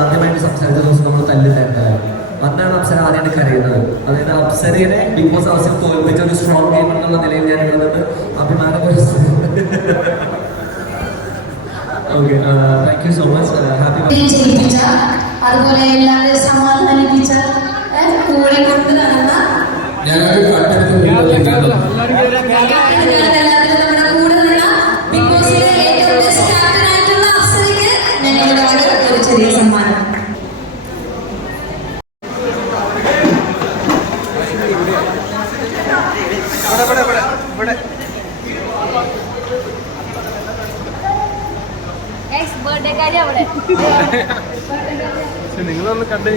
ആദ്യമായിട്ട് സംസാരിച്ച ദിവസം നമ്മൾ തല്ലില്ലായിരുന്നു. അന്നാണ് അപ്സര ആദ്യമായിട്ട് കരയുന്നത്. അതായത് അപ്സരയെ ബിഗ് ബോസ് ഹൗസിൽ തോൽപ്പിച്ച ഒരു സ്ട്രോങ് ഗെയിം എന്നുള്ള നിലയിൽ ഞാൻ ഉള്ളത് അഭിമാനം. Okay, thank you so much. Happy. അതുപോലെ എല്ലാവരെയും സമാധാനിപ്പിച്ച കൂടെ കൊണ്ട് നടന്ന നമ്മുടെ കൂടെ നിന്ന ബിഗ് ബോസിലെ ഏറ്റവും ബെസ്റ്റ് ആയിട്ടുള്ള അപ്സരയ്ക്ക് ഞങ്ങളുടെ ഒരു ചെറിയ സമ്മാനം. നിങ്ങളൊന്ന് കണ്ടു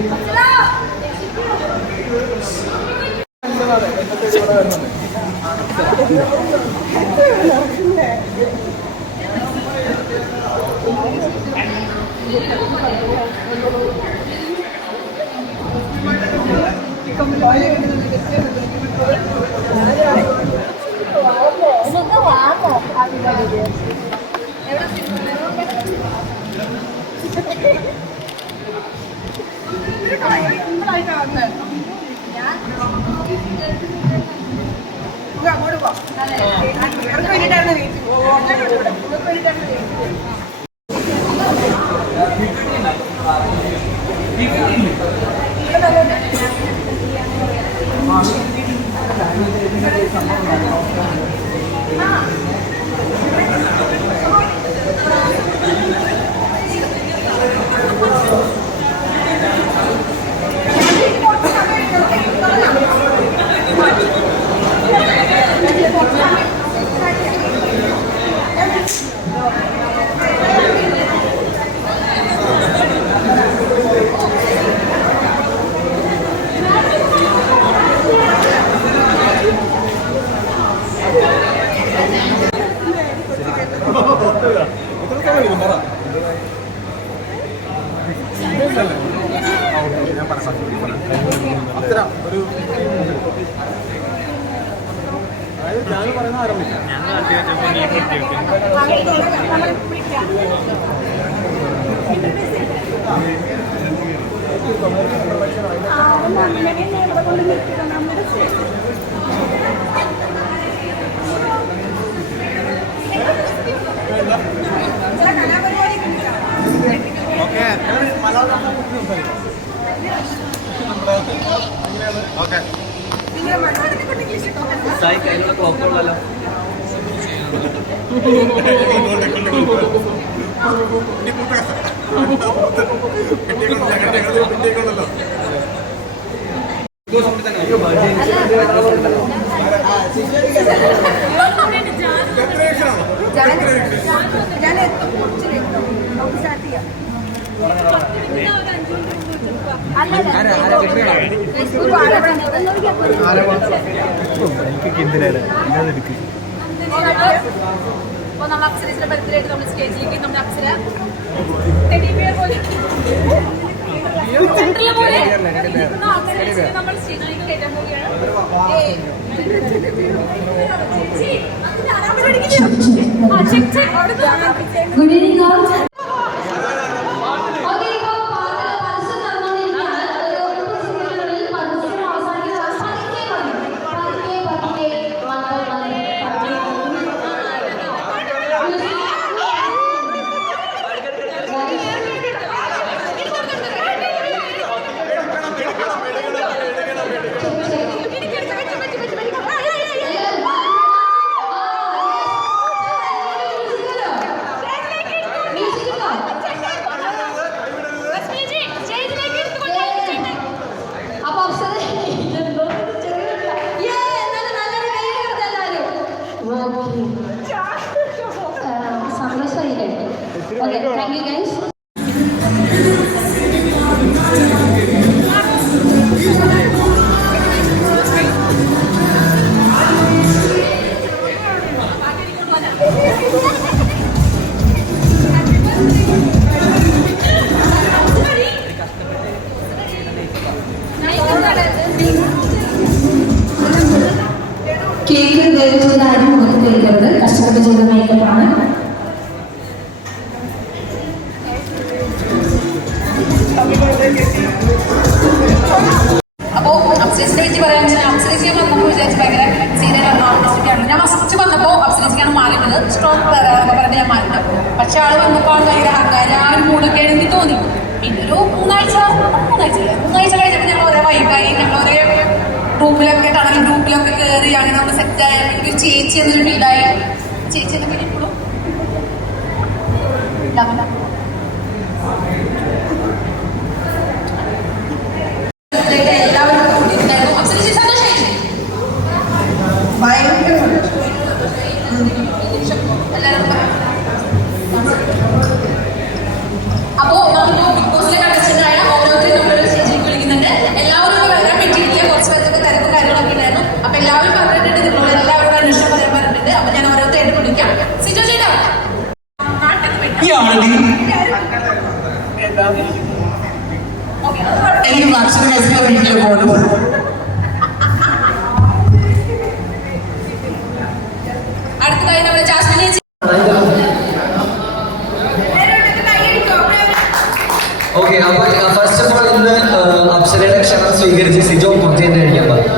ഞാൻ പറയുന്ന ആരംഭിക്കാം. കുഴപ്പമുള്ളല്ലോ. നമ്മൾ അപ്സരയുടെ ബർത്ത്ഡേയായിട്ട് നമ്മൾ സ്റ്റേജിലേക്ക് നമ്മുടെ അപ്സര ടെഡിബിയർ പോലെ നമ്മൾ സ്റ്റേജിലേക്ക് കയറ്റാൻ പോവുകയാണ്. Good evening. Okay, thank you guys. Cake ദയവ് ചെയ്ത് ആരും മുഖത്ത് കഴിക്കരുത്. കഷ്ടപ്പെട്ട് ചെയ്ത മേക്കപ്പാണ്. അപ്സരയ്ക്കാണ് മാറിയിട്ടത്. സ്ട്രോങ് പ്ലെയർ എന്നൊക്കെ പറഞ്ഞ് ഞാൻ മാറിയിട്ട്. പക്ഷെ ആള് വന്നപ്പോൾ ആൾ ഭയങ്കര അഹങ്കാരം ആ ഒരു മൂടൊക്കെ എനിക്ക് തോന്നി. പിന്നെ ഒരു മൂന്നാഴ്ച കഴിഞ്ഞപ്പോൾ ഞങ്ങൾ ഒരേ വൈകായി, ഞങ്ങൾ ഒരേ റൂമിലൊക്കെ ടണൽ ഗ്രൂപ്പിലൊക്കെ കയറി അങ്ങനെ നമ്മൾ സെറ്റായി. എനിക്ക് ചേച്ചി എന്നൊരു ഫീലായി. ചേച്ചി എന്നൊക്കെ ഇപ്പോഴും എല്ലാവരും കൂടിയിട്ടുണ്ടായിരുന്നു. അപ്സര ചേച്ചി സന്തോഷമായില്ലേ? അപ്പോ നമുക്ക് ബിഗ് ബോസിലെ കണ്ടസ്റ്റന്റായ ഓരോരുത്തരും നമ്മളൊരു സ്റ്റേജിലേക്ക് വിളിക്കുന്നുണ്ട്. എല്ലാവരും വരാൻ പറ്റിയിട്ടില്ല, കുറച്ച് പേർക്കൊക്കെ തിരക്കും കാര്യങ്ങളൊക്കെ ഉണ്ടായിരുന്നു. അപ്പൊ എല്ലാവരും പറഞ്ഞിട്ടുണ്ട്, നിങ്ങളോട് എല്ലാവരോടും അന്വേഷണം പറയാൻ പറഞ്ഞിട്ടുണ്ട്. അപ്പൊ ഞാൻ ഓരോരുത്തരായിട്ട് വിളിക്കാം. സിജോ ചേട്ടാ അടുത്തതായി നമ്മുടെ ജാസ്മിൻ ചേച്ചി. ഓക്കെ, അപ്പൊ ഫസ്റ്റ് ഓഫ് ഓൾ ഇന്ന് അപ്സരയുടെ ക്ഷണം സ്വീകരിച്ച് സിജോ കുറച്ചേറ്റ് കഴിക്കാൻ പറഞ്ഞു.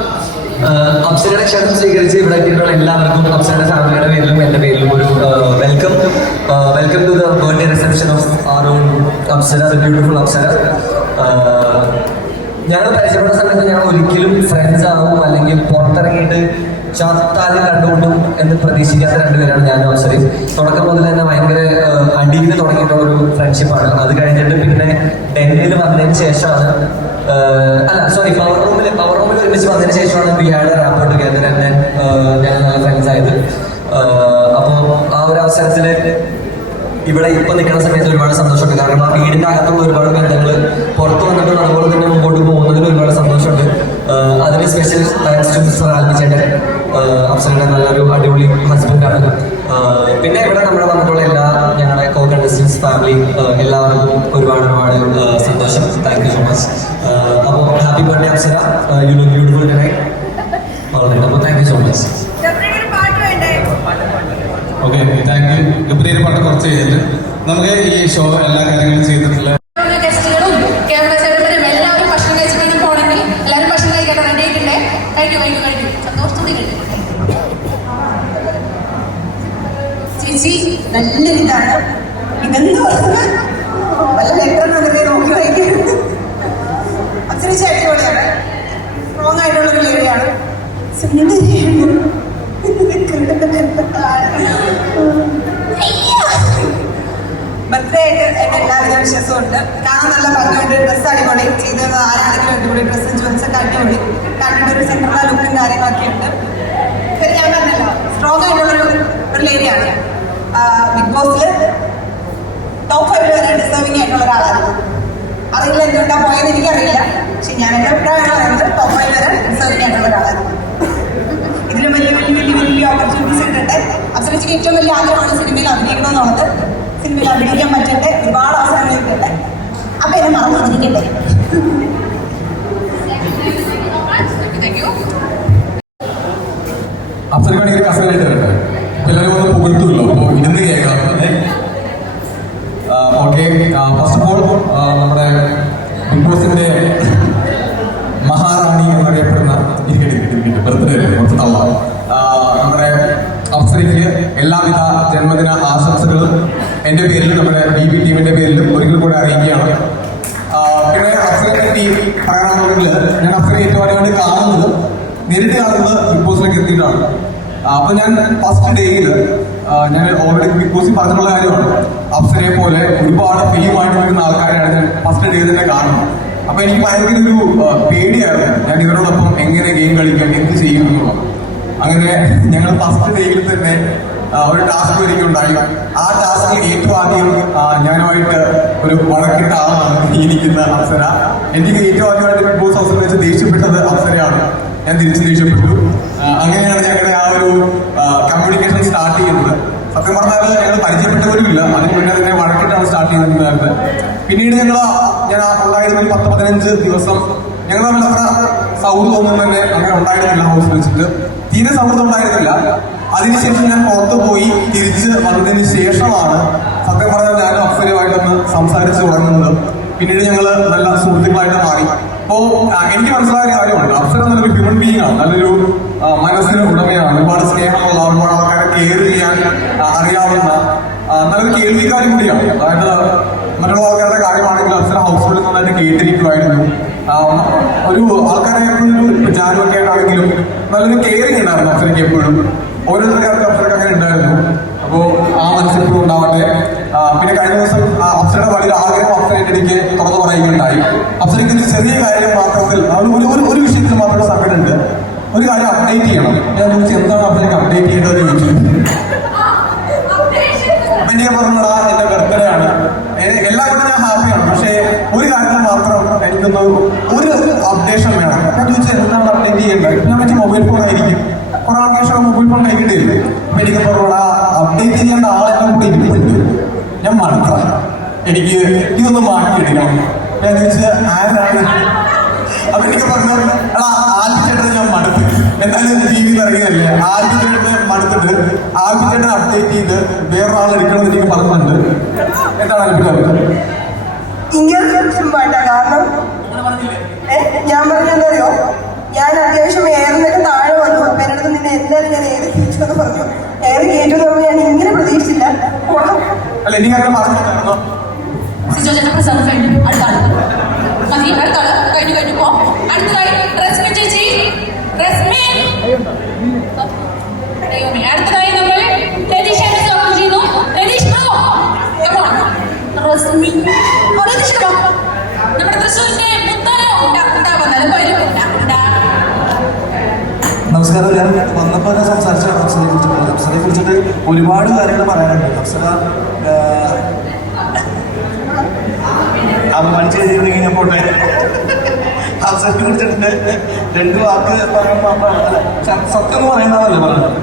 അപ്സരയുടെ ക്ഷണം സ്വീകരിച്ച് ഇവിടെ എത്തിയിട്ടുള്ള എല്ലാവർക്കും അപ്സരയുടെ ഫാമിലിയുടെ പേരിലും എൻ്റെ പേരിലും ഒരു welcome to the birthday reception of our own Apsara, the beautiful Apsara. ഞങ്ങൾ പരിചയപ്പെട്ട സമയത്ത് ഞങ്ങൾ ഒരിക്കലും ഫ്രണ്ട്സ് ആവും അല്ലെങ്കിൽ പുറത്തിറങ്ങിയിട്ട് ചാത്താലും കണ്ടുകൊണ്ടും എന്ന് പ്രതീക്ഷിക്കാത്ത രണ്ടുപേരാണ് ഞാനും അപ്സരയും. തുടക്കം മുതൽ തന്നെ ഭയങ്കര അടിയിൽ തുടങ്ങിയിട്ടുള്ള ഒരു ഫ്രണ്ട്ഷിപ്പാണ്. അത് കഴിഞ്ഞിട്ട് പിന്നെ ഡെന്നിൽ വന്നതിന് ശേഷമാണ് പവർ റൂമിൽ ഒരുമിച്ച് വന്നതിന് ശേഷമാണ് we had a rapport together and ഞങ്ങൾ നല്ല ഫ്രണ്ട്സ് ആയത്. അപ്പോൾ ആ ഒരു അവസരത്തിൽ ഇവിടെ ഇപ്പൊ നിൽക്കുന്ന സമയത്ത് ഒരുപാട് സന്തോഷമുണ്ട്. കാരണം ആ വീടിന്റെ അകത്തുള്ള ഒരുപാട് ബന്ധങ്ങൾ പുറത്തു വന്നിട്ടും അതുപോലെ തന്നെ മുമ്പോട്ട് പോകുന്നതിൽ ഒരുപാട് സന്തോഷമുണ്ട്. അതിന് special thanks to mister Albi ചേട്ടൻ, അപ്സരയുടെ നല്ലൊരു അടിപൊളി ഹസ്ബൻഡാണ്. പിന്നെ ഇവിടെ നമ്മുടെ വന്നിട്ടുള്ള എല്ലാ ഞങ്ങളുടെ കോ കണ്ടസ്റ്റൻസ് ഫാമിലി എല്ലാവർക്കും ഒരുപാട് സന്തോഷം. Thank you so much. അപ്പോൾ happy birthday Apsara, you look beautiful tonight. അപ്പോൾ thank you so much. Okay, thank you. ഗബ്രിയുടെ പാട്ട് കുറച്ച് കഴിഞ്ഞിട്ട് നമുക്ക് ഈ ഷോ എല്ലാ കാര്യങ്ങളും ചെയ്തിട്ടുള്ള ഗസ്റ്റുകളും ക്യാമറ സെറ്റപ്പും എല്ലാവരും ഭക്ഷണം കഴിച്ചിട്ട് പോകണമെങ്കിൽ എല്ലാവരും ഭക്ഷണം കഴിക്കാൻ റെഡി ആയിട്ടുണ്ട്. കഴിക്കും സന്തോഷത്തോടെ കഴിക്കും. ചേച്ചി നല്ലൊരിതാണ്. ഇതെന്തോ വല്ല ലെറ്റർ നോക്കി വായിക്കുന്നത്. അപ്സര ചേച്ചി അടിപൊളിയാണ്, സ്ട്രോങ് ആയിട്ടുള്ളൊരു ലേഡിയാണ്, സുന്ദരിയാണ്. ബർത്ത്ഡേ ആയിട്ട് എൻ്റെ എല്ലാവിധ വിശ്വാസവും ഉണ്ട്. കാണാൻ നല്ല ഭംഗിയുണ്ട്, ഡ്രസ്സ് അടിപൊളി ചെയ്തത് ആരാണെങ്കിലും അടിപൊളി ഡ്രസ്സും ജ്വൽസൊക്കെ അടിപൊളി കണ്ടിട്ട് ഒരു സെൻട്രൽ ലുക്കും കാര്യങ്ങളൊക്കെ ഉണ്ട്. പിന്നെ ഞാൻ പറഞ്ഞല്ലോ സ്ട്രോങ് ആയിട്ടുള്ളൊരു ലേഡിയാണ്. ബിഗ് ബോസിൽ ടോപ്പ് 5 വരെ ഡിസേർവിംഗ് ആയിട്ടുള്ള ഒരാളായിരുന്നു. അതെങ്കിലും എന്തുകൊണ്ടാണ് പോയെന്ന് എനിക്കറിയില്ല. പക്ഷെ ഞാൻ എൻ്റെ അഭിപ്രായമാണ് പറയുന്നത് ടോപ്പ് 5 വരെ ഡിസേർവിംഗ് ആയിട്ടുള്ള ഒരാളായിരുന്നു. ഇതിലും വലിയ ഓപ്പർച്യൂണിറ്റീസ് കിട്ടട്ടെ. അപ്സരയ്ക്ക് ഏറ്റവും വലിയ ആഗ്രഹമാണ് സിനിമയിൽ അഭിനയിക്കണമെന്നുള്ളത്. സിനിമയിൽ അഭിനയിക്കാൻ പറ്റട്ടെ, ഒരുപാട് അവസരങ്ങൾ കിട്ടട്ടെ. അപ്പൊ എന്നെ മറന്നിരിക്കട്ടെ. അപ്സരക്കാണെങ്കിൽ ഒരു കസേരയിട്ട് വരട്ടെ, എല്ലാവരും ഒന്ന് പുകഴ്ത്തുമല്ലോ. അപ്പോൾ ഇരുന്ന് കേൾക്കാം. ഓക്കെ, ഫസ്റ്റ് ഓഫ് ഓൾ നമ്മുടെ ബിഗ് ബോസിന്റെ മഹാറാണി എന്നറിയപ്പെടുന്ന ബർത്ത്ഡേ കുറച്ച് തള്ള നമ്മുടെ അപ്സരയ്ക്ക് എല്ലാവിധ ജന്മദിന ആശംസകളും എൻ്റെ പേരിലും നമ്മുടെ BB ടീമിന്റെ പേരിലും ഒരിക്കൽ കൂടെ അറിയിക്കുകയാണ്. പിന്നെ അപ്സരയെ പറ്റി പറയാനാണെങ്കിൽ ഞാൻ അപ്സരയെ ഏറ്റവും അടിപൊളി നേരിട്ട് കാണുന്നത് ബിഗ് ബോസിലേക്ക് എത്തിയിട്ടാണ്. അപ്പൊ ഞാൻ ഫസ്റ്റ് ഡേയിൽ ഞാൻ ഓൾറെഡി ബിഗ് ബോസിൽ പറഞ്ഞിട്ടുള്ള കാര്യമാണ്, അപ്സരയെ പോലെ ഒരുപാട് ഫെയിമായിട്ട് വരുന്ന ആൾക്കാരെയാണ് ഞാൻ ഫസ്റ്റ് ഡേ തന്നെ കാണുന്നത്. അപ്പൊ എനിക്ക് ഭയങ്കര ഒരു പേടിയായിരുന്നു, ഞാൻ ഇവരോടൊപ്പം എങ്ങനെ ഗെയിം കളിക്കാം, എന്ത് ചെയ്യും എന്നുള്ളത്. അങ്ങനെ ഞങ്ങൾ ഫസ്റ്റ് ഡേയിൽ തന്നെ ഒരു ടാസ്ക് എനിക്കുണ്ടായി. ആ ടാസ്കിൽ ഏറ്റവും ആദ്യം ഞാനുമായിട്ട് ഒരു വഴക്കിട്ട ആളാണ് ഈ ഇരിക്കുന്ന അപ്സര. എനിക്ക് ഏറ്റവും ആദ്യമായിട്ട് ബിഗ് ബോസ് ഹൗസിൽ വെച്ച് ദേഷ്യപ്പെട്ടത് അപ്സരയാണ്. ഞാൻ തിരിച്ച് ദേഷ്യപ്പെട്ടു. അങ്ങനെയാണ് ഞങ്ങളുടെ ആ ഒരു കമ്മ്യൂണിക്കേഷൻ സ്റ്റാർട്ട് ചെയ്യുന്നത്. സത്യം പറഞ്ഞാൽ ഞങ്ങൾ പരിചയപ്പെട്ടവരുമില്ല, അതിന് മുന്നേ തന്നെ വഴക്കിട്ടാണ് സ്റ്റാർട്ട് ചെയ്യുന്നത്. പിന്നീട് ഞാൻ ഉണ്ടായിരുന്ന ഒരു 10-15 ദിവസം ഞങ്ങൾ തമ്മിൽ അത്ര സൗഹൃദമൊന്നും തന്നെ അങ്ങനെ ഉണ്ടായിരുന്നില്ല. ഹൗസിൽ വെച്ചിട്ട് തീരെ സൗഹൃദം ഉണ്ടായിരുന്നില്ല. അതിനുശേഷം ഞാൻ പുറത്തു പോയി തിരിച്ച് വന്നതിന് ശേഷമാണ് സത്യം പറഞ്ഞാൽ ഞാനും അപ്സരയുമായിട്ടൊന്ന് സംസാരിച്ച് തുടങ്ങുന്നത്. പിന്നീട് ഞങ്ങൾ നല്ല സുഹൃത്തുക്കളായിട്ട് മാറി. അപ്പോൾ എനിക്ക് മനസ്സിലായ കാര്യമുണ്ട്, അപ്സര നല്ലൊരു ഹ്യൂമൻ ബീയിങ് ആണ്, നല്ലൊരു മനസ്സിന് ഉടമയാണ്, ഒരുപാട് സ്നേഹമുള്ള ഒരുപാട് ആൾക്കാരെ കെയർ ചെയ്യാൻ അറിയാവുന്ന നല്ലൊരു കേൾവിക്കാരും കൂടിയാണ്. അതായത് മറ്റുള്ള ആൾക്കാരുടെ കാര്യമാണെങ്കിൽ അപ്സര ഹൗസ്ഫുള്ളിൽ നന്നായിട്ട് കേട്ടിരിക്കുമായിരുന്നു. ഒരു ആൾക്കാരെ എപ്പോഴും ജാനുവൊക്കെ ആയിട്ടാണെങ്കിലും നല്ലൊരു കെയറിങ് ഉണ്ടായിരുന്നു അപ്സരയ്ക്ക് എപ്പോഴും. ഓരോരുത്തർക്കാർക്ക് അപ്സരക്ക് അങ്ങനെ ഉണ്ടായിരുന്നു. അപ്പോൾ ആ മനസ്സിലും ഉണ്ടാവട്ടെ. പിന്നെ കഴിഞ്ഞ ദിവസം അപ്സരയുടെ വലിയൊരു ആഗ്രഹം അപ്സര എൻ്റെ ഇടയ്ക്ക് തുറന്നു പറയുകയുണ്ടായി. അപ്സരയ്ക്ക് ഒരു ചെറിയ കാര്യം മാത്രത്തിൽ ഒരു വിഷയത്തിൽ മാത്രം സങ്കടമുണ്ട്. ഒരു കാര്യം അപ്ഡേറ്റ് ചെയ്യണം. ഞാൻ ചോദിച്ചു എന്താണ് അപ്സരയ്ക്ക് അപ്ഡേറ്റ് ചെയ്യേണ്ടതെന്ന് ചോദിച്ചു. അപ്പൊ എനിക്ക് പറഞ്ഞടാ എന്റെ ബർത്ത്ഡേ ആണ്, എല്ലാവരും ഞാൻ ഹാപ്പിയാണ്, പക്ഷേ ഒരു കാര്യത്തിൽ മാത്രം എനിക്കൊന്ന് ഒരു അപ്ഡേഷൻ വേണം. ഞാൻ ചോദിച്ചാൽ എന്താണ് അപ്ഡേറ്റ് ചെയ്യേണ്ടത്? ഞാൻ വെച്ച് മൊബൈൽ ഫോൺ ആയിരിക്കും. കുറെ ആൾക്കാർ മൊബൈൽ ഫോൺ കൈകിട്ടില്ലേ. അപ്പൊ എനിക്ക് പറഞ്ഞടാ അപ്ഡേറ്റ് ചെയ്യേണ്ട ആളെല്ലാം കൂടി ഇരിപ്പുണ്ട്, ഞാൻ മടുത്ത, എനിക്ക് ഇതൊന്ന് മാറ്റിയെടുക്കണം. ഞാൻ ചോദിച്ചാൽ ആരാണ്? അപ്പൊ എനിക്ക് പറഞ്ഞു എടാ ആൽബിച്ചേട്ടനെ ഞാൻ മടുത്തു, എന്നാലും ടി വി ഇറങ്ങിയല്ലേ, ആൽബിച്ചേട്ടനെ മടുത്തിട്ട് ആൽബിച്ചേട്ടനെ അപ്ഡേറ്റ് ചെയ്ത് വേറൊരാൾ എടുക്കണം എന്ന് എനിക്ക് പറഞ്ഞിട്ടുണ്ട്. എന്താണ് ആൽബിച്ചേട്ടൻ? ഇങ്ങനെ സിമ്പായിട്ടാ. കാരണം ഞാൻ പറഞ്ഞെന്തറിയോ, ഞാൻ അത്യാവശ്യം എയറിനൊക്കെ താഴെ വന്നു. അപ്പൊ എൻ്റെ അടുത്ത് നിന്നെ എന്തായാലും ഞാൻ എയർ കയറ്റുമെന്ന് പറഞ്ഞു. എയർ കയറ്റുമെന്ന് പറഞ്ഞാൽ ഞാൻ ഇങ്ങനെ പ്രതീക്ഷിച്ചില്ല. അല്ല എനിക്ക് അങ്ങനെ പറഞ്ഞിട്ടുണ്ടായിരുന്നോ? അടുത്തതായി നമ്മൾ രതീഷായിട്ട് സ്വാഗതം ചെയ്യുന്നു. രതീഷ് നമ്മുടെ തൃശ്ശൂരിന്റെ നമസ്കാരം. ഞാൻ വന്നപ്പോൾ തന്നെ സംസാരിച്ചാണ് അപ്സരയെ കുറിച്ചിട്ട് ഒരുപാട് കാര്യങ്ങൾ പറയാനുണ്ട്. അപ്സര അപമാനിച്ചു കഴിഞ്ഞിട്ടുണ്ടെങ്കിൽ ഞാൻ പോട്ടെ. അപ്സരയെ കുറിച്ചിട്ട് 2 വാക്ക് പറയുമ്പോൾ സത്യം എന്ന് പറയുന്നതല്ലേ പറഞ്ഞത്,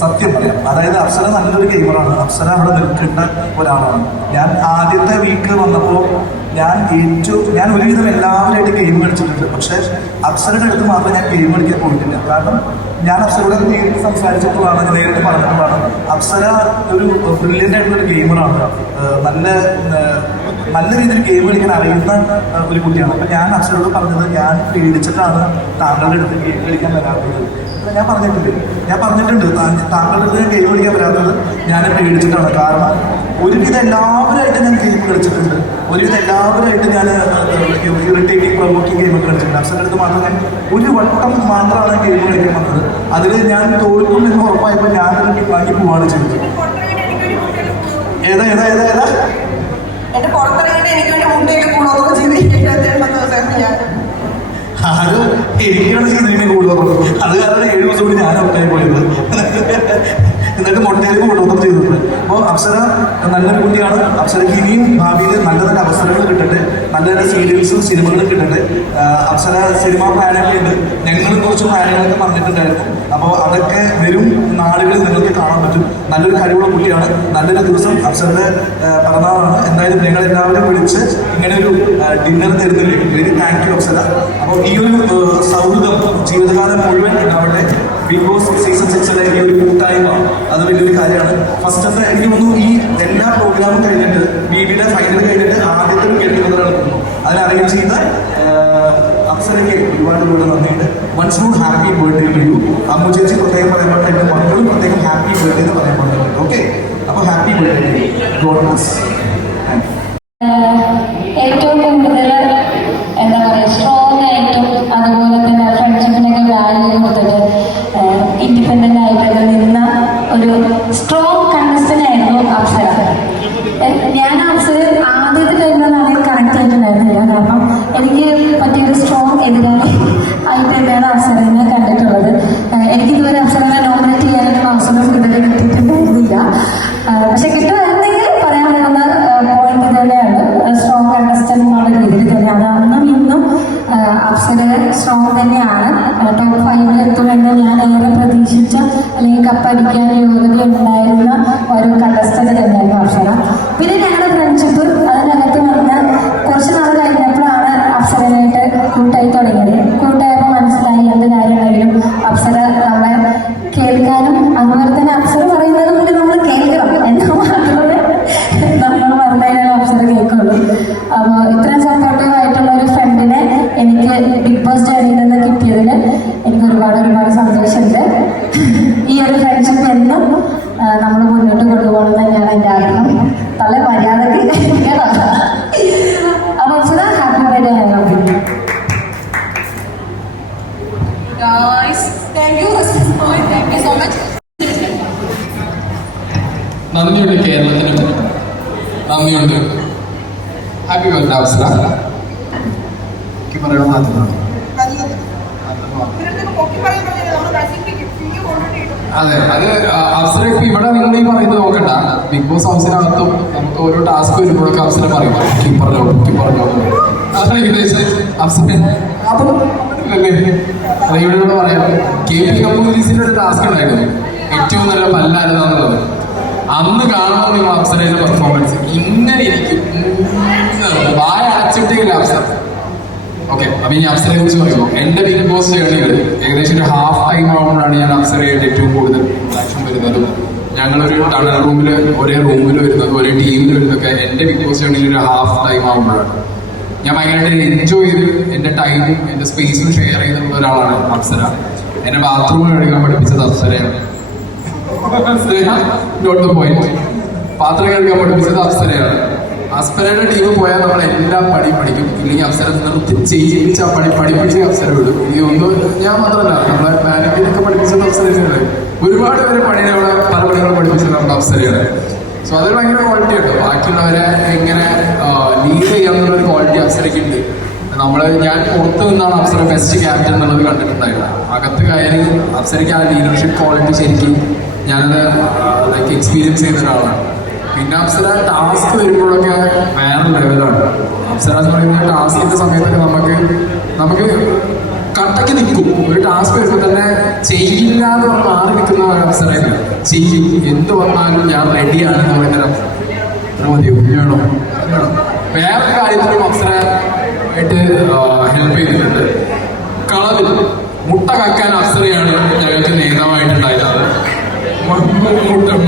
സത്യം പറയാം. അതായത് അപ്സര നല്ലൊരു ഗെയിമറാണ്. അപ്സര അവിടെ നിൽക്കേണ്ട ഒരാളാണ്. ഞാൻ ആദ്യത്തെ വീക്ക് വന്നപ്പോൾ ഞാൻ ഒരുവിധം എല്ലാവരുമായിട്ട് ഗെയിം കളിച്ചിട്ടുണ്ട്. പക്ഷേ അപ്സരയുടെ അടുത്ത് മാത്രം ഞാൻ ഗെയിം കളിക്കാൻ പോയിട്ടില്ല. കാരണം ഞാൻ അപ്സരയോട് നേരിട്ട് സംസാരിച്ചിട്ടുള്ളതാണ്, നേരിട്ട് പറഞ്ഞിട്ടുള്ളതാണ്. അപ്സര ഒരു ബ്രില്യൻ്റ് ആയിട്ടുള്ളൊരു ഗെയിമറാണ്. നല്ല രീതിയിൽ ഗെയിം കളിക്കാൻ അറിയുന്ന ഒരു കുട്ടിയാണ്. അപ്പം ഞാൻ അപ്സരയോട് പറഞ്ഞത് ഞാൻ പേടിച്ചിട്ടാണ് താങ്കളുടെ അടുത്ത് ഗെയിം കളിക്കാൻ വരാത്തത്. ഞാൻ പറഞ്ഞിട്ടുണ്ട് താങ്കളുടെ അടുത്ത് ഞാൻ ഗെയിം കളിക്കാൻ വരാത്തത് ഞാൻ പേടിച്ചിട്ടാണ്. കാരണം ഒരുവിധം എല്ലാവരുമായിട്ട് ഞാൻ ഗെയിം കളിച്ചിട്ടുണ്ട്. ഒരുവിധം എല്ലാവരുമായിട്ട് ഞാൻ ഇറിറ്റേറ്റിംഗ് പ്രൊവോക്കിംഗ് ഗെയിമൊക്കെ കളിച്ചിട്ടുണ്ട്. അപ്സരയുടെ അടുത്ത് മാത്രം ഞാൻ ഒരു വട്ടം മാത്രമാണ് ഗെയിം കളിക്കാൻ വന്നത്. അതിൽ ഞാൻ തോൽക്കും എന്ന് ഉറപ്പായപ്പോൾ ഞാനൊരു ബാക്കി പോവാണ് ചെയ്തത്. ഏതാ എന്റെ പുറത്തിറങ്ങിയിട്ട് എനിക്ക് വേണ്ടി മുട്ടയൊക്കെ കൂടൊക്കെ ചെയ്തിരിക്കുന്നത് ഞാൻ അത് എനിക്കാണ് ചെയ്തിരിക്കുന്നത് കൂടുതൽ. അത് കാരണം 7 ദിവസം കൂടി ഞാൻ ഔട്ടായി പോയത്. എന്നിട്ട് മുട്ടയിൽ കൂടുതൽ ചെയ്തിട്ടുണ്ട്. അപ്പോൾ അപ്സര നല്ലൊരു കുട്ടിയാണ്. അപ്സരയ്ക്ക് ഇനിയും ഭാവിയിൽ നല്ല നല്ല അവസരങ്ങൾ കിട്ടട്ടെ, നല്ല നല്ല സീരിയൽസും സിനിമകളും കിട്ടട്ടെ. അപ്സര സിനിമ പ്ലാനൊക്കെ ഉണ്ട്. ഞങ്ങളും കുറച്ച് പ്ലാനുകളൊക്കെ പറഞ്ഞിട്ടുണ്ടായിരുന്നു. അപ്പോൾ അതൊക്കെ വരും നാളുകളിൽ നിങ്ങൾക്ക് കാണാൻ പറ്റും. നല്ലൊരു കഴിവുള്ള കുട്ടിയാണ്. നല്ലൊരു ദിവസം അപ്സരയുടെ പിറന്നാളാണ്. എന്തായാലും നിങ്ങളെല്ലാവരും വിളിച്ച് ഇങ്ങനെ ഒരു ഡിന്നർ തരുന്നില്ലേ, വെരി താങ്ക് യു അപ്സര. അപ്പോൾ ഈ ഒരു സൗഹൃദം ജീവിതകാലം മുഴുവൻ ഉണ്ടാവട്ടെ. ബിഗ് ബോസ് സീസൺ 6 ഈ ഒരു കൂട്ടായ്മ അത് വലിയൊരു കാര്യമാണ്. ഫസ്റ്റത്തെ എനിക്ക് തോന്നുന്നു ഈ എല്ലാ പ്രോഗ്രാമും കഴിഞ്ഞിട്ട് ബിബിയുടെ ഫൈനൽ കഴിഞ്ഞിട്ട് ആദ്യത്തെ ഒരു ഗെറ്റ് ടുഗദർ നടക്കുന്നു. അതിന് അറേഞ്ച് ചെയ്ത അപ്സരയ്ക്ക് ഒരുപാട് നന്ദിയുണ്ട്. Once more happy birthday to you. Ammu ചേച്ചി പ്രത്യേകം പറയാൻ പറഞ്ഞിട്ട് എൻ്റെ മക്കളും പ്രത്യേകം ഹാപ്പി ബർത്ത്ഡേ എന്ന് പറയാൻ പറഞ്ഞിട്ടുണ്ട്. ഓക്കെ, അപ്പോൾ ഹാപ്പി ബർത്ത്ഡേ. God bless. ഏറ്റവും കൂടുതൽ എന്താ പറയുക, സ്ട്രോങ് ആയിട്ടും അതുപോലെ തന്നെ ഫ്രണ്ട്ഷിപ്പിനൊക്കെ വാല്യൂ കൊടുത്തിട്ട് ഇൻഡിപെൻഡൻ്റ് ആയിട്ടൊക്കെ നിന്ന ഒരു സ്ട്രോങ് കണ്ടസ്റ്റൻ്റ് ആയിരുന്നു അപ്സര. ഞാൻ അപ്സര ആദ്യത്തെ ടൈമിലാണ് കണക്ട് ചെയ്തിട്ടുണ്ടായിരുന്നില്ല. കാരണം എനിക്ക് പറ്റിയൊരു സ്ട്രോങ് എതിരാളി ആയിട്ട് തന്നെയാണ് അപ്സരനെ കണ്ടിട്ടുള്ളത്. എനിക്കിതുവരെ അപ്സരനെ നോമിനേറ്റ് ചെയ്യാനുള്ള അവസരം ഇതുവരെ കിട്ടിയിട്ടുണ്ടായിരുന്നില്ല. പക്ഷെ കിട്ടുമായിരുന്നെങ്കിൽ പറയാൻ പറ്റുന്ന പോയിന്റ് തന്നെയാണ് സ്ട്രോങ് കണ്ടസ്റ്റന്റ് എന്നുള്ള രീതിയിൽ തന്നെ. അത് അന്നും ഇന്നും അപ്സര സ്ട്രോങ് തന്നെയാണ്. ടോപ്പ് 5 എത്തുമെന്ന് ഞാൻ ഏറെ പ്രതീക്ഷിച്ച അല്ലെങ്കിൽ കപ്പടിക്കാൻ യോഗ്യത ഉണ്ടായിരുന്ന ഒരു കണ്ടസ്റ്റന്റ് തന്നെയായിരുന്നു അപ്സര. പിന്നെ ഞങ്ങളുടെ ഫ്രണ്ട്ഷിപ്പ് അതിനകത്ത് വന്ന കുറച്ച് നാൾ കഴിഞ്ഞപ്പോഴാണ് അപ്സരനായിട്ട് കൂട്ടായി തുടങ്ങിയത്. കൂട്ടായപ്പോൾ മനസ്സിലായി എന്ത് കാര്യമാണെങ്കിലും അപ്സര നമ്മളെ കേൾക്കാനും അതുപോലെ തന്നെ അപ്സര പറയുന്നത് കൊണ്ട് നമ്മൾ കേൾക്കണം എന്ന് മാത്രമേ നമ്മൾ പറഞ്ഞാലും അപ്സര കേൾക്കുള്ളൂ. അപ്പോൾ ഇത്രയും സപ്പോർട്ടീവ് ആയിട്ടുള്ള ഒരു ഫ്രണ്ടിനെ എനിക്ക് ബിഗ് ബോസ് ജേർണിയിൽ നിന്ന് കിട്ടിയതിൽ എനിക്ക് ഒരുപാട് സന്തോഷമുണ്ട്. ഈ ഒരു ഫ്രണ്ട്ഷിപ്പ് എന്ന് നന്ദിയുണ്ട്. Happy birthday Apsara. എനിക്ക് പറയണം നല്ലതാണ്. നല്ലത് ഇവരുടെ പൊക്കി പറയുമ്പോൾ നമ്മൾ നശിപ്പിക്കും പിന്നെ കൊണ്ടുപോയി അതെ, അത് അപ്സര ഇപ്പൊ ഇവിടെ നിങ്ങൾ ഈ പറയുന്നത് നോക്കണ്ട. ബിഗ് ബോസ് ഹൗസിനകത്തും നമുക്ക് ഓരോ ടാസ്ക് വരുമ്പോഴൊക്കെ അപ്സര പറയും പറഞ്ഞോ അതാണ് ഏകദേശം അപ്സര അതൊന്നും അല്ലേ ഇവിടെ പറയാം. KP കമ്പൂരിസിന്റെ ഒരു ടാസ്ക് ഉണ്ടായിരുന്നു, ഏറ്റവും നല്ല പല്ലാരുതാന്നുള്ളത്. അന്ന് കാണുമ്പോൾ നിങ്ങൾ അപ്സരയുടെ പെർഫോമൻസ് ഇങ്ങനെ ഇരിക്കും, വായ അടച്ചിട്ടില്ല അപ്സര. ഓക്കെ, അപ്പൊ ഈ അപ്സരയെ കുറിച്ച് പറയുമ്പോൾ എന്റെ ബിഗ് ബോസ് ജേണിയിൽ ഏകദേശം ഒരു ഹാഫ് ടൈം ആവുമ്പോഴാണ് ഞാൻ അപ്സരയായിട്ട് ഏറ്റവും കൂടുതൽ ഇന്ററാക്ഷൻ വരുന്നതും ഞങ്ങളൊരു ടണൽ റൂമിൽ ഒരേ റൂമിൽ വരുന്നതും ഒരേ ടീമിൽ വരുന്നതൊക്കെ എന്റെ ബിഗ് ബോസ് ജേണിയിൽ ഒരു ഹാഫ് ടൈം ആവുമ്പോഴാണ്. ഞാൻ ഭയങ്കരമായിട്ട് എൻജോയ് ചെയ്ത് എന്റെ ടൈമും എന്റെ സ്പേസും ഷെയർ ചെയ്തിട്ടുള്ള ഒരാളാണ് അപ്സര. എന്നെ ബാത്റൂമിൽ കഴുകാൻ പഠിപ്പിച്ചത് അപ്സരയാണ്. Not the point. പാത്രം കഴുകാൻ പഠിപ്പിച്ചത് അപ്സരയാണ്. അപ്സരയുടെ ടീം പോയാൽ നമ്മൾ എല്ലാ പണിയും പഠിക്കും, ഇല്ലെങ്കിൽ അപ്സര നിർത്തി ചെയ്യിപ്പിച്ച് ആ പണി പഠിപ്പിച്ച് അപ്സര വിടും. ഈ ഒന്നും ഞാൻ മാത്രമല്ല, നമ്മളെ മാനേജിനൊക്കെ പഠിപ്പിച്ചത് അപ്സരയാണ്. ഒരുപാട് പേര് പണിയെ അവിടെ പല പണികളും പഠിപ്പിച്ചത് നമ്മുടെ അപ്സരയാണ്. സോ അതൊരു ഭയങ്കര ക്വാളിറ്റി ഉണ്ട്. ബാക്കിയുള്ളവരെ എങ്ങനെ ലീഡ് ചെയ്യാന്നുള്ളൊരു ക്വാളിറ്റി അപ്സരയ്ക്ക് ഉണ്ട്. ഞാൻ പുറത്ത് നിന്നാണ് അപ്സര ബെസ്റ്റ് ക്യാപ്റ്റൻ എന്നുള്ളത് കണ്ടിട്ടുണ്ടായിരുന്നത്. അകത്ത് കയറി അപ്സരയ്ക്ക് ആ ലീഡർഷിപ്പ് ക്വാളിറ്റി ശരിക്കും ഞാനത് ലൈക്ക് എക്സ്പീരിയൻസ് ചെയ്ത ഒരാളാണ്. പിന്നെ അപ്സര ടാസ്ക് വരുമ്പോഴൊക്കെ വേറെ ലെവലാണ്. അപ്സര എന്ന് പറയുന്ന ടാസ്കിന്റെ സമയത്തൊക്കെ നമുക്ക് കട്ടക്ക് നിൽക്കും. ഒരു ടാസ്ക് വരുമ്പോൾ തന്നെ ചെയ്യില്ലാതെ മാറി നിൽക്കുന്ന ഒരു അപ്സരയില്ല, ചെയ്യും, എന്ത് വന്നാലും ഞാൻ റെഡിയാണെന്ന് പറയുന്ന അത്ര മതിയോ വേണോ. വേറെ കാര്യത്തിലും അപ്സര ആയിട്ട് ഹെൽപ്പ് ചെയ്തിട്ടുണ്ട്. കളവിൽ മുട്ട കക്കാൻ അപ്സരയാണ് ഞങ്ങൾക്ക് നേതാവായിട്ടുണ്ടായിരുന്നത്.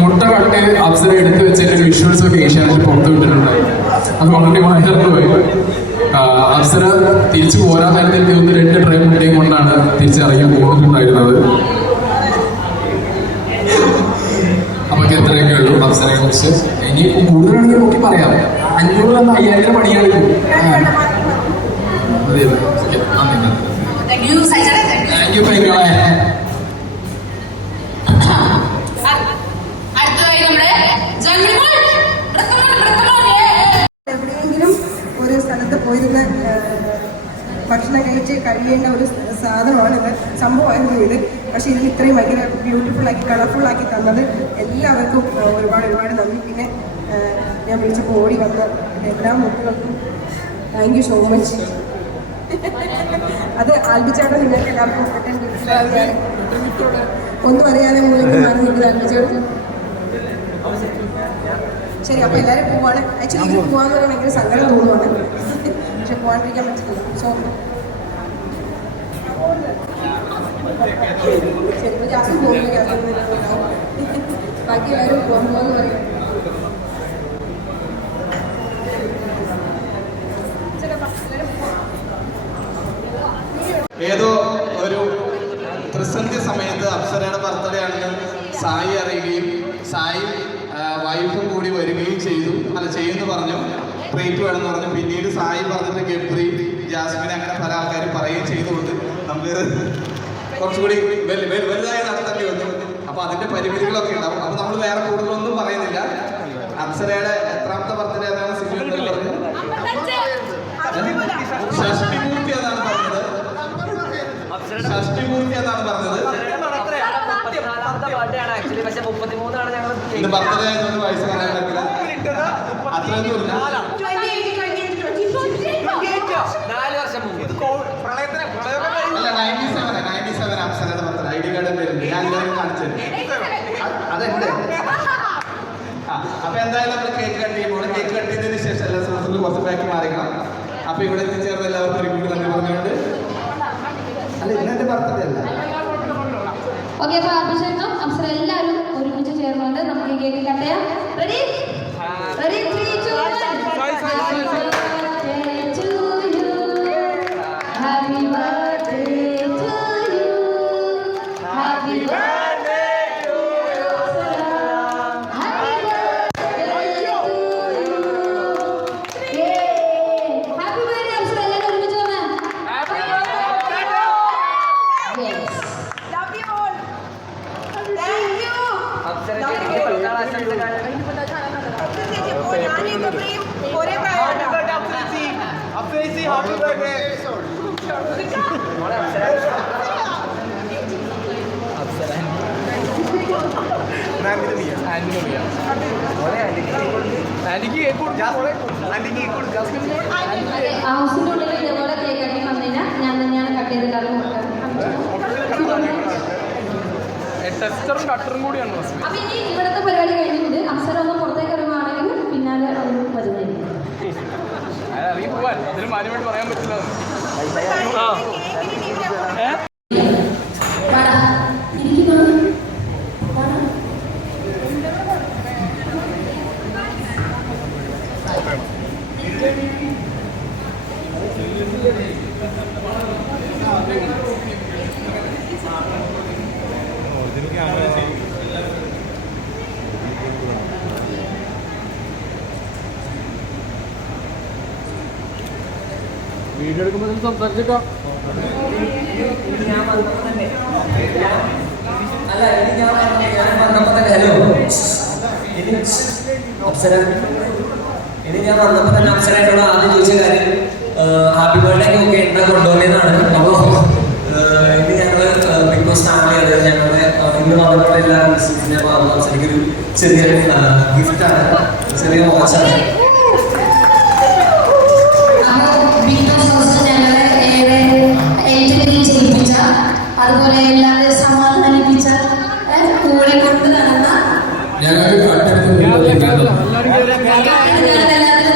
മുട്ട കട്ട് അപ്സര എടുത്തു വെച്ചിട്ട് വിഷ്വൽസ് ഒക്കെ ഏഷ്യാനെറ്റ് പുറത്തു വിട്ടിട്ടുണ്ടായിരുന്നു. അത് വളരെ മറന്നു പോയി. അപ്സര തിരിച്ചു പോരാൻ നേരത്തെ എനിക്ക് 1-2 ട്രെയിൻ മുട്ടയും കൊണ്ടാണ് തിരിച്ചിറങ്ങി പോയിട്ടുണ്ടായിരുന്നത്. അപ്പൊ എത്രയൊക്കെ ഉള്ളൂ അപ്സരയെ കുറിച്ച്. ഇനിയിപ്പോ കൂടുതലാണെങ്കിൽ നോക്കി പറയാം. 500 5000 പണിയാണ്. Thank you Saijana. Thank you പൈകളെ. അടുത്തതായി നമ്മുടെ ജന്മിമോൾ. എവിടെയെങ്കിലും ഒരു സ്ഥലത്ത് പോയിരുന്ന ഭക്ഷണം കഴിച്ച് കഴിയേണ്ട ഒരു സാധനമാണിത്, സംഭവമായിരുന്നു ഇത്. പക്ഷെ ഇതിന് ഇത്രയും ഭയങ്കര ബ്യൂട്ടിഫുള്ളാക്കി കളർഫുള്ളാക്കി തന്നത് എല്ലാവർക്കും ഒരുപാട് നന്ദി. പിന്നെ ഞാൻ വിളിച്ചപ്പോൾ ഓടി വന്ന എല്ലാ മുട്ടുകൾക്കും താങ്ക് യു സോ മച്ച്. അത് ആൽബിച്ചേട്ടൻ നിങ്ങൾക്ക് എല്ലാവർക്കും ഒന്നും അറിയാതെ നിങ്ങൾക്ക് ആൽബിച്ചേട്ടൻ. ശരി, അപ്പോൾ എല്ലാവരും പോവാണ്. ആക്ച്വലി ഇതിന് പോകാന്ന് പറയാൻ ഭയങ്കര സങ്കടം തോന്നുവാണ്, പക്ഷെ പോകാണ്ടിരിക്കാൻ പറ്റില്ല. സോ ശരി, ഇപ്പോൾ ജാസ്തി പോകുന്നു, ജാസ്തി ബാക്കി എല്ലാവരും പോകാന്ന് പറയും. ഏതോ ഒരു പ്രതിസന്ധി സമയത്ത് അപ്സരയുടെ ബർത്ത്ഡേ ആണെന്ന് സായി അറിയുകയും സായി വൈഫും കൂടി വരികയും ചെയ്യുമെന്ന് പറഞ്ഞു. ട്രീറ്റ് വേണമെന്ന് പറഞ്ഞു. പിന്നീട് സായി പറഞ്ഞിട്ട് ഗബ്രി, ജാസ്മിൻ അങ്ങനെ പല ആൾക്കാരും പറയുകയും ചെയ്തുകൊണ്ട് നമുക്ക് കുറച്ചുകൂടി വലുതായി നടത്തേണ്ടി വന്നു. അപ്പൊ അതിന്റെ പരിമിതികളൊക്കെ ഉണ്ടാവും. അപ്പൊ നമ്മൾ വേറെ കൂടുതലൊന്നും പറയുന്നില്ല. അപ്സരയുടെ എത്രാമത്തെ ബർത്ത്ഡേ എന്നാണ് സിജു പറഞ്ഞത്? ഷഷ്ടിപൂർത്തി എന്നാണ് പറഞ്ഞത്. ഷഷ്ടിപൂർത്തി എന്നാണ് പറഞ്ഞത്. ഇന്ന് ബർത്ത്ഡേ ആയതുകൊണ്ട് വയസ്സ് കാണാൻ പറ്റില്ല. അത്രയൊന്നുമില്ല. അല്ല, 97 അപ്സരയുടെ ബർത്ത്ഡേ. ID കാർഡ് വരുന്നുണ്ട്, ഞാൻ എല്ലാവരും കാണിച്ചത്. അതെന്റെ. അപ്പൊ എന്തായാലും നമ്മൾ കേക്ക് കട്ട് ചെയ്യുമ്പോൾ കേക്ക് കട്ട് ചെയ്തതിന് ശേഷം എല്ലാ സ്ഥലത്തും കുറച്ച് ബാക്കി മാറിക്കണം. അപ്പൊ ഇവിടെ എത്തിച്ചേർന്ന എല്ലാവർക്കും ഒരു കൂടി നന്ദി പറഞ്ഞുകൊണ്ട്. അല്ല, ഇന്നെന്റെ ബർത്ത്ഡേ അല്ല. ഓക്കെ, അപ്പൊ ആർപ്പിച്ചേട്ടനും അപ്സര എല്ലാവരും ഒരുമിച്ച് ചേർന്നുകൊണ്ട് നമുക്ക് ഈ കേക്ക് കട്ട് ചെയ്യാം. Ready? Ready? 3, 2, 1. Happy birthday to you. Happy birthday to you. Happy birthday to you. Happy birthday Apsara, എല്ലാവരും ഒരുമിച്ച് വന്നേ. Happy birthday. Yes. Love you all. Thank you. ആന്റിക്ക് കേക്ക് കൊടുക്കും. ആന്റിക്ക് കേക്ക് കൊടുക്കും. ഹൗസിൻ്റെ ഉള്ളിൽ ഇതേപോലെ കേക്ക് കട്ടി വന്നു കഴിഞ്ഞാൽ ഞാൻ തന്നെയാണ് കട്ട് ചെയ്ത് എല്ലാവർക്കും ടെസ്റ്ററും കട്ടറും കൂടിയാണ് പ്രശ്നം. അപ്പൊ ഇനി ഇവിടുത്തെ പരിപാടി കഴിഞ്ഞിട്ടുണ്ട്. അപ്സര ഒന്ന് പുറത്തേക്ക് ഇറങ്ങുകയാണെങ്കിൽ പിന്നാലെ ഒന്ന് വരുന്നതായിരിക്കും. അത് ഇറങ്ങി പോവാൻ അതിന് മാന്യമായിട്ട് പറയാൻ പറ്റില്ല. വാടാ, ഇരിക്കുന്നു. വാടാ. വീഡിയോ എടുക്കുമ്പോൾ സംസാരിച്ചേക്കാം. അല്ല ഇനി ഞാൻ വന്നപ്പോൾ തന്നെ ഹലോ അപ്സര ഇനി ഞാൻ വന്നപ്പോൾ തന്നെ അപ്സരായിട്ടുള്ള ആദ്യം ചോദിച്ച കാര്യം ഹാപ്പി ബർത്ത്ഡേ ഒക്കെ എന്താ കൊണ്ടുവന്നതാണ്. അപ്പോൾ ഇനി ഞങ്ങൾ ബിഗ് ബോസ് ഫാമിലി അതായത് ഞങ്ങളുടെ ഇന്ന് വന്നിട്ടുള്ള എല്ലാ ലിസ്റ്റൻസിനെ അപ്സരയ്ക്കൊരു ചെറിയ ഗിഫ്റ്റാണ്, ചെറിയ വാച്ചാണ്. അതുപോലെ എല്ലാവരെയും സമാധാനിപ്പിച്ച കൂടെ കൊണ്ട് നടന്ന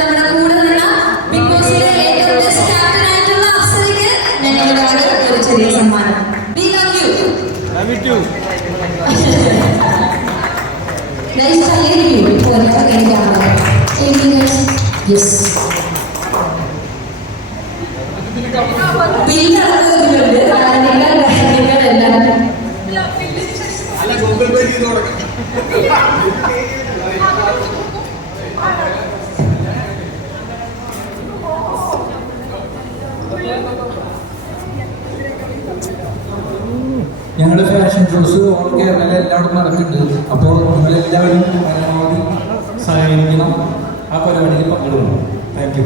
നമ്മുടെ കൂടെ നിന്ന ബിഗ് ബോസിലെ ഏറ്റവും ബെസ്റ്റ് ക്യാപ്റ്റൻ ആയിട്ടുള്ള അപ്സരയ്ക്ക് ഞങ്ങളുടെ ഒരു ചെറിയ സമ്മാനം. We love you. Love you too. Guys, I hear you. Yes. Bill അടക്കുന്നുണ്ട്. നിങ്ങളെല്ലാവരും അല്ല ഗൂഗിൾ പേ ചെയ്ത് കൊടുക്കാം. ഞങ്ങളുടെ ഫാഷൻ ഷോസ് ഓൾ കേരളയിൽ എല്ലായിടത്തും നടക്കുന്നുണ്ട്. അപ്പോൾ നിങ്ങളെല്ലാവരും പരമാവധി സഹകരിക്കണം, ആ പരിപാടിയിൽ പങ്കെടുക്കണം. Thank you.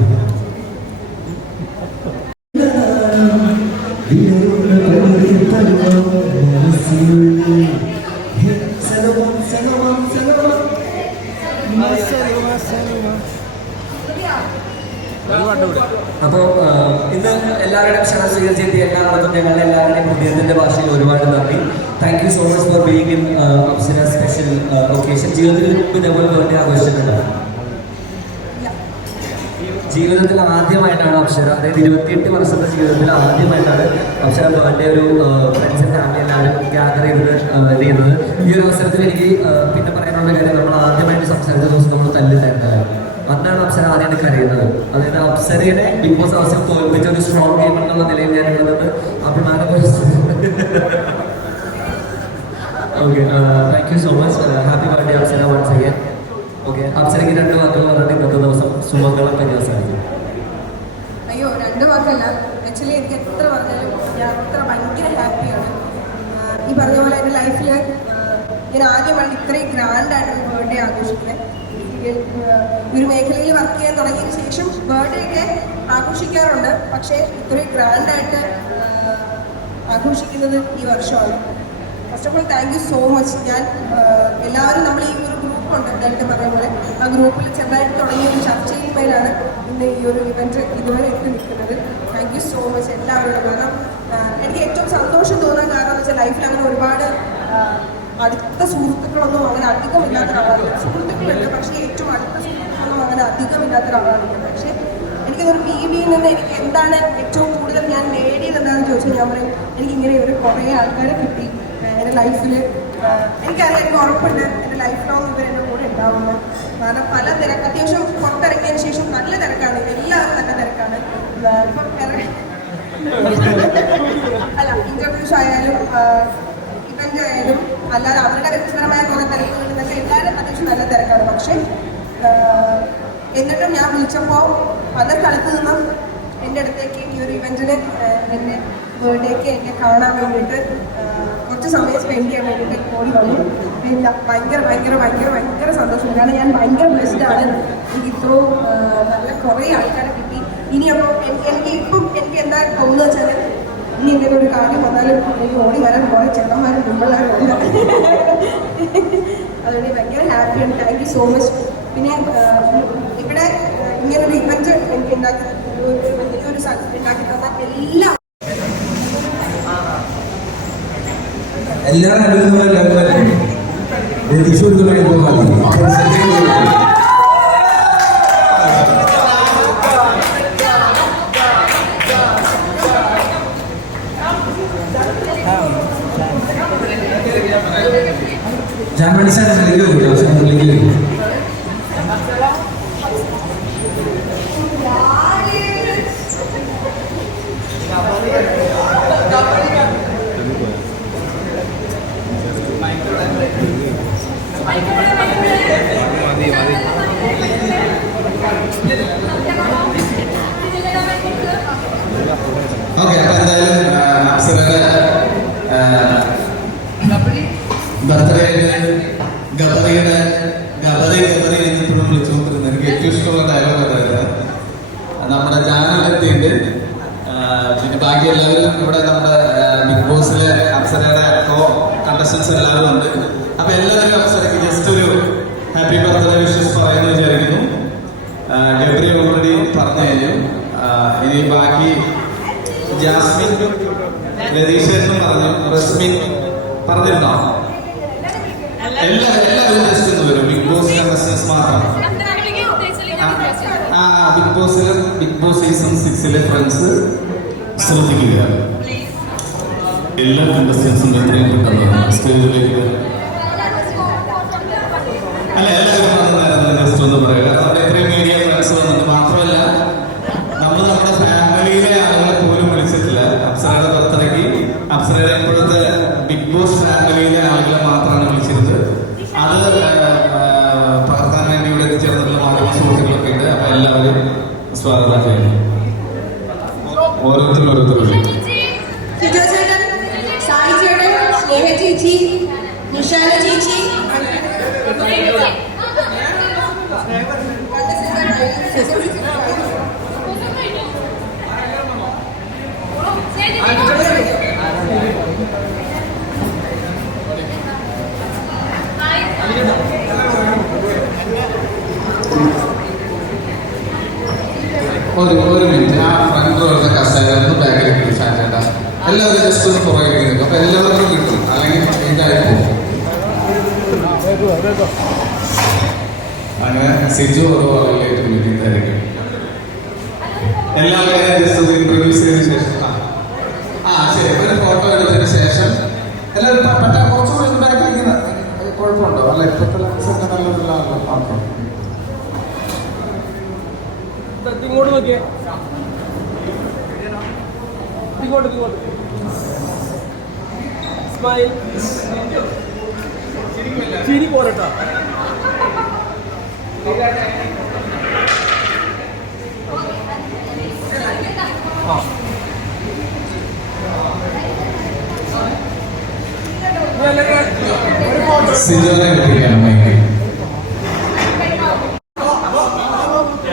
അപ്പോൾ ഇന്ന് എല്ലാവരുടെയും ക്ഷണം സ്വീകരിച്ചെത്തിയ എല്ലാവർക്കും ഞങ്ങളുടെ എല്ലാവരുടെയും ഹൃദയത്തിന്റെ ഭാഷയിൽ ഒരുപാട് നന്ദി. Thank you so much for being in Apsara special occasion. ജീവിതത്തിൽ മുമ്പ് ഇതേപോലെ ബർത്ത്ഡേ ആഘോഷിച്ചിട്ടുണ്ട്. ജീവിതത്തിൽ ആദ്യമായിട്ടാണ് അപ്സര, അതായത് 28 വർഷത്തെ ജീവിതത്തിൽ ആദ്യമായിട്ടാണ് അപ്സര ബർത്ത്ഡേ ഒരു ഫ്രണ്ട്സ് ആൻഡ് ഫാമിലി എല്ലാവരും ഗ്യാദർ ചെയ്യുന്നത്. ഈ ഒരു അവസരത്തിൽ എനിക്ക് പിന്നെ പറയാനുള്ള കാര്യം, നമ്മൾ ആദ്യമായിട്ട് സംസാരിച്ച ദിവസം നമ്മൾ തല്ലിട്ടായിരുന്നു. അന്നാണ് അപ്സര ആദ്യമായിട്ട് കരയുന്നത്. അതായത് അപ്സരയുടെ ബിഗ് ബോസ് ഹൗസിൽ തോൽപ്പിച്ച ഒരു സ്ട്രോങ് ഗെയിം എന്നുള്ള നിലയിൽ ഞാൻ ഇവിടെ നിന്ന് അഭിമാനം. Okay, thank you so much. Happy birthday Apsara once again. Okay, അപ്സരയ്ക്ക് 2 വാക്കുകൾ പറഞ്ഞിട്ട് ഇന്നത്തെ ദിവസം സുമംഗളം കന്യാസായിരിക്കും. അയ്യോ 2 വാക്കല്ല, ആക്ച്വലി എനിക്ക് എത്ര പറഞ്ഞാലും ഞാൻ അത്ര ഭയങ്കര ഹാപ്പിയാണ്. ഈ പറഞ്ഞ പോലെ എൻ്റെ ലൈഫിൽ ഞാൻ ആദ്യമായിട്ട് ഇത്രയും ഗ്രാൻഡായിട്ടൊരു ബർത്ത്ഡേ ആഘോഷിക്കുന്നത്. ഒരു മേഖലയിൽ വർക്ക് ചെയ്യാൻ തുടങ്ങിയതിന് ശേഷം ബർത്ത്ഡേ ഒക്കെ ആഘോഷിക്കാറുണ്ട്, പക്ഷേ ഇത്രയും ഗ്രാൻഡായിട്ട് ആഘോഷിക്കുന്നത് ഈ വർഷമാണ്. First of all thank you so much. ഞാൻ എല്ലാവരും നമ്മൾ ഈ ഒരു ഗ്രൂപ്പുണ്ട്, നേരത്തെ പറഞ്ഞ പോലെ ആ ഗ്രൂപ്പിൽ ചെറുതായിട്ട് തുടങ്ങിയ ഒരു ചർച്ചയിൽ മേലാണ് ഇന്ന് ഈ ഒരു ഇവൻറ്റ് ഇതുവരെ എത്തി നിൽക്കുന്നത്. താങ്ക് യു സോ മച്ച് എല്ലാവരോടും. കാരണം എനിക്ക് ഏറ്റവും സന്തോഷം തോന്നാൻ കാരണം എന്ന് വെച്ചാൽ ലൈഫിൽ അങ്ങനെ ഒരുപാട് അടുത്ത സുഹൃത്തുക്കളൊന്നും അങ്ങനെ അധികമില്ലാത്ത ഒരാളാണ്. സുഹൃത്തുക്കളുണ്ട്, പക്ഷേ ഏറ്റവും അടുത്ത സുഹൃത്തുക്കളൊന്നും അങ്ങനെ അധികമില്ലാത്ത ഒരാളാണ്. പക്ഷേ എനിക്കതൊരു BBയിൽ നിന്ന് എനിക്ക് എന്താണ് ഏറ്റവും കൂടുതൽ ഞാൻ നേടിയത് എന്താണെന്ന് ചോദിച്ചാൽ ഞാൻ പറയും, എനിക്കിങ്ങനെ ഒരു കുറേ ആൾക്കാരെ കിട്ടി എൻ്റെ ലൈഫിൽ. എനിക്കറിയാം, എനിക്ക് ഉറപ്പുണ്ട് എൻ്റെ ലൈഫ് ലോങ് ഇവർ എൻ്റെ കൂടെ ഉണ്ടാവുന്നത്. കാരണം പല തിരക്ക്, അത്യാവശ്യം പുറത്തിറങ്ങിയതിന് ശേഷം നല്ല തിരക്കാണ്, എല്ലാവരും നല്ല തിരക്കാണ്. ഇപ്പം അല്ല, ഇൻ്റർവ്യൂസ് ആയാലും ഇവൻ്റ് ആയാലും അല്ലാതെ അവരുടെ വ്യക്തിപരമായ കുറേ തിരക്കുകളിൽ നിന്നൊക്കെ എല്ലാവരും അത്യാവശ്യം നല്ല തിരക്കാണ്. പക്ഷേ എന്നിട്ടും ഞാൻ വിളിച്ചപ്പോൾ പല സ്ഥലത്ത് നിന്നും എൻ്റെ അടുത്തേക്ക് ഈ ഒരു ഇവൻറ്റിന് എൻ്റെ ബർത്ത്ഡേക്ക് എന്നെ കാണാൻ വേണ്ടിയിട്ട് കുറച്ച് സമയം സ്പെൻഡ് ചെയ്യാൻ വേണ്ടിയിട്ട് ഓടി വന്നു. പിന്നെ ഭയങ്കര സന്തോഷമുണ്ട്. കാരണം ഞാൻ ഭയങ്കര ബ്ലെസ്ഡ് ആണ്. എനിക്ക് ഇത്രയും നല്ല കുറേ ആൾക്കാരെ കിട്ടി. ഇനി അപ്പോൾ എനിക്ക് എന്താ തോന്നുന്നത് വെച്ചാൽ, ഇനി എന്തെങ്കിലും ഒരു കാര്യം വന്നാലും എനിക്ക് ഓടി വരാൻ കുറേ ചെറുപ്പന്മാരും മുമ്പുള്ളവരുണ്ട്. അതുകൊണ്ട് ഭയങ്കര ഹാപ്പിയാണ്. Thank you so much. പിന്നെ ഇവിടെ ഇങ്ങനൊരു ഇവന്റ് എനിക്ക് ഉണ്ടാക്കി വലിയൊരു ഉണ്ടാക്കി തന്ന എല്ലാവരും തൃശ്ശൂർ ജാൻമണി സാറിലേക്ക് വരും. ഓക്കെ, അപ്പൊ എന്തായാലും അപ്സരയുടെ ബർത്ത്ഡേ ഗബറിയുടെ ഗബറി എന്നിപ്പോഴും വിളിച്ചുകൊണ്ടിരുന്നത് എനിക്ക് ഏറ്റവും ഇഷ്ടമുള്ള ഡയലോഗ് അതായത് നമ്മുടെ ചാനലെത്തിയിട്ട് പിന്നെ ബാക്കി എല്ലാവരും ഇവിടെ നമ്മുടെ ബിഗ് ബോസിലെ അപ്സരയുടെ കണ്ടസ്റ്റൻസ് എല്ലാവരും ഉണ്ട്. അപ്പൊ എല്ലാവരും അപ്സരയ്ക്ക് ജസ്റ്റ് ഒരു ഹാപ്പി ബർത്ത്ഡേ വിഷസ് പറയുന്നു വിചാരിക്കുന്നു. ഗബ്രി ഓൾറെഡി പറഞ്ഞു കഴിഞ്ഞു. ഇനി ബാക്കി ജാസ്മിൻ, രതീഷേട്ടനും പറഞ്ഞു, റസ്മിൻ പറഞ്ഞിരുന്നോ? എല്ലാവരും ജസ്റ്റ് ഒന്ന് വരും. ബിഗ് ബോസ് കണ്ടസ്റ്റൻസ് മാത്രം. ബിഗ് ബോസ് സീസൺ 6 ഫ്രണ്ട്സ് ശ്രദ്ധിക്കുക. എല്ലാ കണ്ടസ്റ്റൻസും എത്രയും പെട്ടെന്ന് സ്റ്റേജിലേക്ക് അല്ല എല്ലാവരും വന്നിരുന്നു ജസ്റ്റ് ഒന്ന് പറയുക. നമ്മുടെ ഇത്രയും മീഡിയ ഫ്രണ്ട്സ് വന്നിട്ട് മാത്രമല്ല നമ്മുടെ ഫാമിലിയിലെ ആളുകളെ പോലും വിളിച്ചിട്ടില്ല. അപ്സരയുടെ ബർത്ത്ഡേക്ക് അപ്സരയുടെ ഇപ്പോഴത്തെ ബിഗ് ബോസ് ഫാമിലിയിലെ ആളുകളെ മാത്രമാണ് വിളിച്ചിരുന്നത്. അത് പകർത്താൻ വേണ്ടി ഇവിടെ എത്തിച്ചേർന്നിട്ടുള്ള മാധ്യമ സുഹൃത്തുക്കളൊക്കെ ഉണ്ട്. അപ്പൊ എല്ലാവരും സ്വാഗതം ചെയ്യുന്നു. ഓരോരുത്തരും സായി ചേട്ടൻ, സ്നേഹ ചേച്ചി, നിഷാന ചേച്ചി, ഒരു മിനിറ്റ്, ആ ഫ്രണ്ട് റോഡിലെ കസേര ഒന്ന് ബാക്കിലേക്ക് ചേട്ടാ. എല്ലാവരും ജസ്റ്റ് ഒന്ന് പുറകെ കിട്ടും. അപ്പൊ എല്ലാവർക്കും കിട്ടും, അല്ലെങ്കിൽ ഇതായി പോകും. അങ്ങനെ സിജു കുറവായിട്ട് മീറ്റിംഗ് ആയിരിക്കും. എല്ലാവരെയും ജസ്റ്റ് ഒന്ന് ഇൻട്രൊഡ്യൂസ് ചെയ്തതിനു ശേഷം ശരി, ഒരു ഫോട്ടോ എടുത്തതിന് ശേഷം എല്ലാവരും കുറച്ചുകൂടി ഒന്ന് ബാക്കിലിരിക്കുന്ന കുഴപ്പമുണ്ടോ? അല്ല, ഇപ്പോഴത്തെ നല്ലതല്ലോ. ഓക്കെ, ഇങ്ങോട്ട് നോക്കിയേ, ഇങ്ങോട്ട് സ്മൈൽ, ചിരി പോരട്ടാ.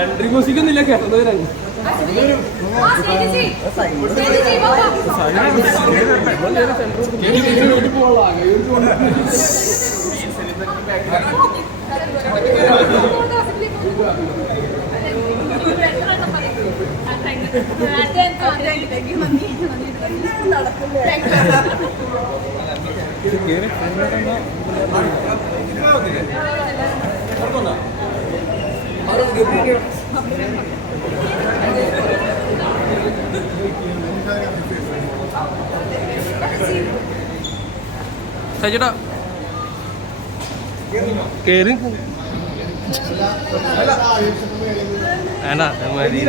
എൻട്രി മ്യൂസിക് ഒന്നുമില്ല, കേരളത്തിലാണ്. ചേട്ടാ കേറി വേണ്ട മതി.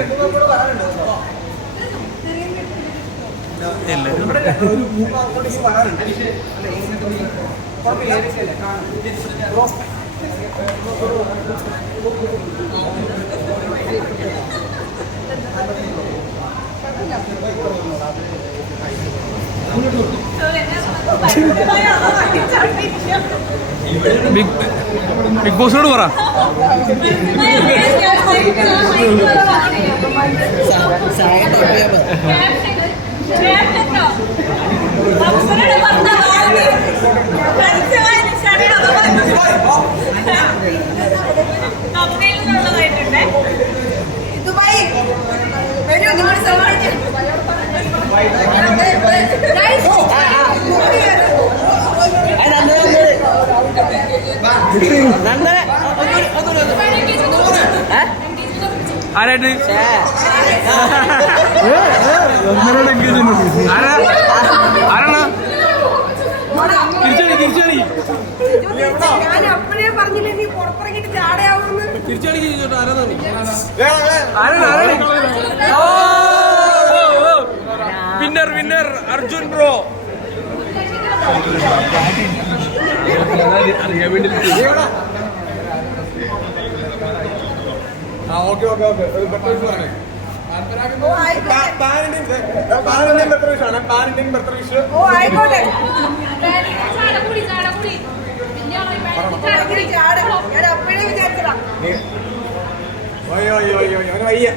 ബിഗ് ബോസിനോട് പറ. Saya ദുബായ് വരൂ നിങ്ങൾ സഹായിക്കും ആരായിട്ട് ആരാണ് തിരിച്ചടി ഞാൻ അപ്പഴേ പറഞ്ഞില്ലേ നീ പുറത്തിറങ്ങിട്ട് ചാടയാവുന്നു തിരിച്ചടി വിന്നർ അർജുൻ ബ്രോ അറിയാൻ വേണ്ടി ഓക്കെ ഒരു ബെറ്റർ പറയണേ ഓ ആയിക്കോട്ടെ ഞാൻ അപ്പഴേ വിചാരിച്ചതാ അയ്യോ